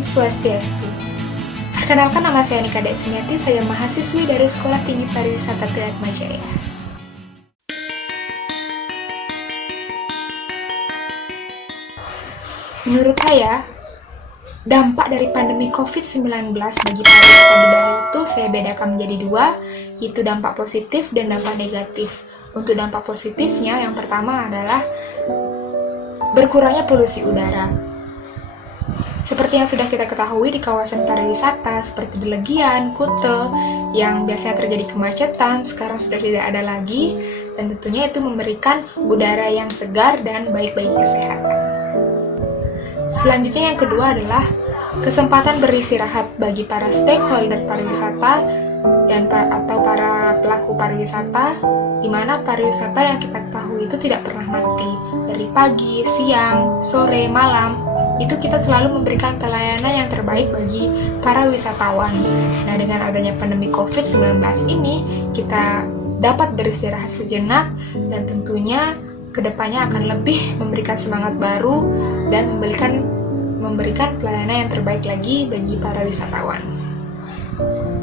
Om Swastiastu. Perkenalkan, nama saya Nika Desmiati, saya mahasiswi dari Sekolah Tinggi Pariwisata Triatmajaya. Menurut saya, dampak dari pandemi COVID-19 bagi pariwisata di Bali itu saya bedakan menjadi dua, yaitu dampak positif dan dampak negatif. Untuk dampak positifnya, yang pertama adalah berkurangnya polusi udara. Seperti yang sudah kita ketahui, di kawasan pariwisata seperti di Legian, Kuta, yang biasanya terjadi kemacetan, sekarang sudah tidak ada lagi, dan tentunya itu memberikan udara yang segar dan baik bagi kesehatan. Selanjutnya yang kedua adalah kesempatan beristirahat bagi para stakeholder pariwisata atau para pelaku pariwisata, di mana pariwisata yang kita ketahui itu tidak pernah mati. Dari pagi, siang, sore, malam, itu kita selalu memberikan pelayanan yang terbaik bagi para wisatawan. Nah, dengan adanya pandemi COVID-19 ini, kita dapat beristirahat sejenak dan tentunya kedepannya akan lebih memberikan semangat baru dan memberikan pelayanan yang terbaik lagi bagi para wisatawan.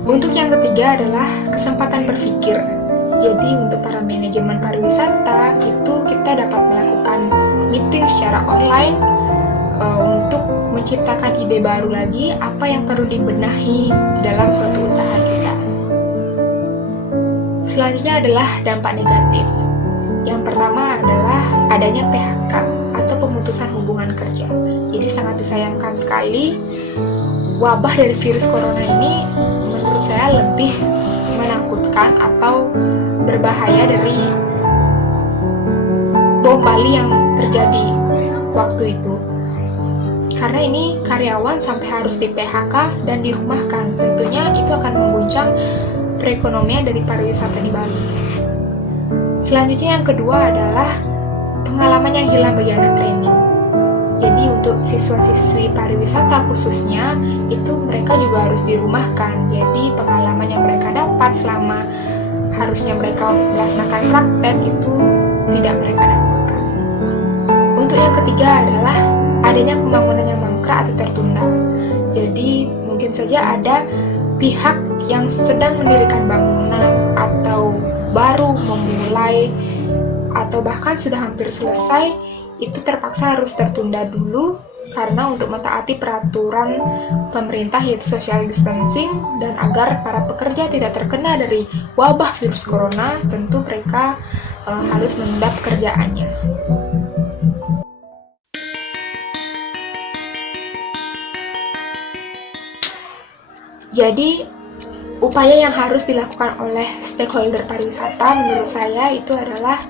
Untuk yang ketiga adalah kesempatan berpikir. Jadi untuk para manajemen pariwisata itu kita dapat melakukan meeting secara online untuk menciptakan ide baru lagi apa yang perlu dibenahi dalam suatu usaha kita. Selanjutnya adalah dampak negatif. Yang pertama adalah adanya PHK atau pemutusan hubungan kerja. Jadi sangat disayangkan sekali wabah dari virus corona ini menurut saya lebih menakutkan atau berbahaya dari bom Bali yang terjadi waktu itu. Karena ini karyawan sampai harus di PHK dan dirumahkan. Tentunya itu akan mengguncang perekonomian dari pariwisata di Bali. Selanjutnya yang kedua adalah pengalaman yang hilang bagi anak training. Jadi untuk siswa-siswi pariwisata khususnya, itu mereka juga harus dirumahkan. Jadi pengalaman yang mereka dapat selama harusnya mereka melaksanakan praktek itu tidak mereka dapatkan. Untuk yang ketiga adalah adanya pembangunan yang mangkrak atau tertunda. Jadi mungkin saja ada pihak yang sedang mendirikan bangunan atau baru memulai atau bahkan sudah hampir selesai, itu terpaksa harus tertunda dulu karena untuk mentaati peraturan pemerintah yaitu social distancing dan agar para pekerja tidak terkena dari wabah virus corona, tentu mereka harus menunda pekerjaannya. Jadi, upaya yang harus dilakukan oleh stakeholder pariwisata menurut saya itu adalah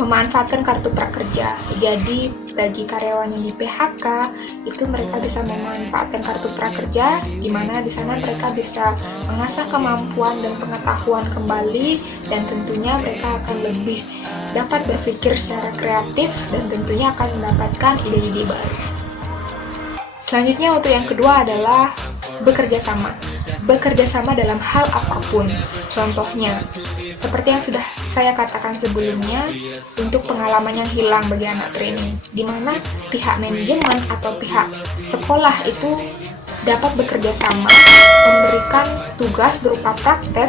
memanfaatkan kartu prakerja. Jadi, bagi karyawan yang di PHK, itu mereka bisa memanfaatkan kartu prakerja, di mana di sana mereka bisa mengasah kemampuan dan pengetahuan kembali, dan tentunya mereka akan lebih dapat berpikir secara kreatif dan tentunya akan mendapatkan ide-ide baru. Selanjutnya untuk yang kedua adalah bekerja sama. Bekerja sama dalam hal apapun. Contohnya, seperti yang sudah saya katakan sebelumnya, untuk pengalaman yang hilang bagi anak training, di mana pihak manajemen atau pihak sekolah itu dapat bekerja sama memberikan tugas berupa praktek,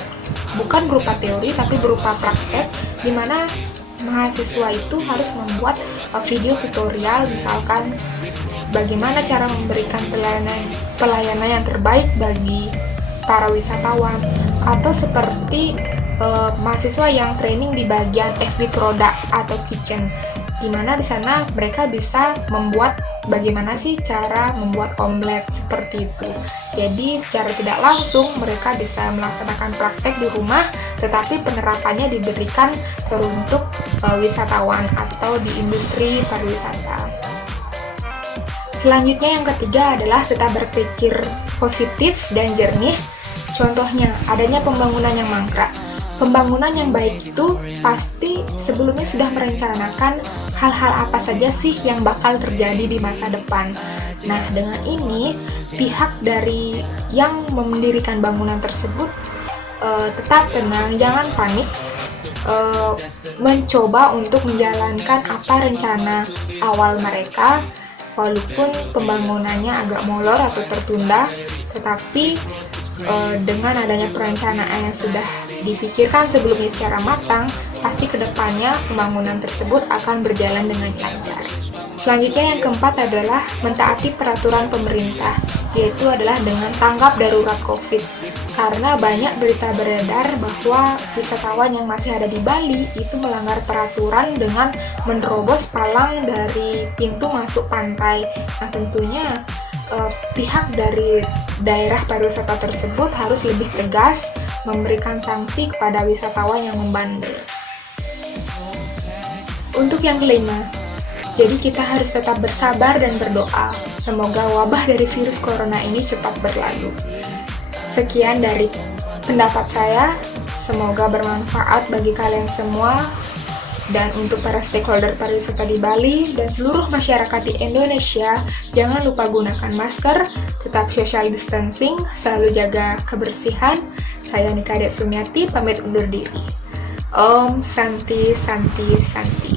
bukan berupa teori tapi berupa praktek, di mana mahasiswa itu harus membuat video tutorial, misalkan bagaimana cara memberikan pelayanan yang terbaik bagi para wisatawan, atau seperti mahasiswa yang training di bagian FB product atau kitchen, di mana di sana mereka bisa membuat bagaimana sih cara membuat omelet seperti itu. Jadi secara tidak langsung mereka bisa melaksanakan praktek di rumah, tetapi penerapannya diberikan teruntuk wisatawan atau di industri pariwisata. Selanjutnya yang ketiga adalah tetap berpikir positif dan jernih. Contohnya, adanya pembangunan yang mangkrak. Pembangunan yang baik itu pasti sebelumnya sudah merencanakan hal-hal apa saja sih yang bakal terjadi di masa depan. Nah, dengan ini pihak dari yang mendirikan bangunan tersebut tetap tenang, jangan panik, mencoba untuk menjalankan apa rencana awal mereka Walaupun pembangunannya agak molor atau tertunda, tetapi dengan adanya perencanaan yang sudah dipikirkan sebelumnya secara matang, pasti kedepannya pembangunan tersebut akan berjalan dengan lancar. Selanjutnya yang keempat adalah mentaati peraturan pemerintah, yaitu adalah dengan tanggap darurat COVID. Karena banyak berita beredar bahwa wisatawan yang masih ada di Bali itu melanggar peraturan dengan menerobos palang dari pintu masuk pantai. Nah tentunya pihak dari daerah pariwisata tersebut harus lebih tegas memberikan sanksi kepada wisatawan yang membandel. Untuk yang kelima, jadi kita harus tetap bersabar dan berdoa. Semoga wabah dari virus corona ini cepat berlalu. Sekian dari pendapat saya, semoga bermanfaat bagi kalian semua. Dan untuk para stakeholder pariwisata di Bali dan seluruh masyarakat di Indonesia, jangan lupa gunakan masker, tetap social distancing, selalu jaga kebersihan. Saya Nika Dek Sumiati, pamit undur diri. Om Santi Santi Santi.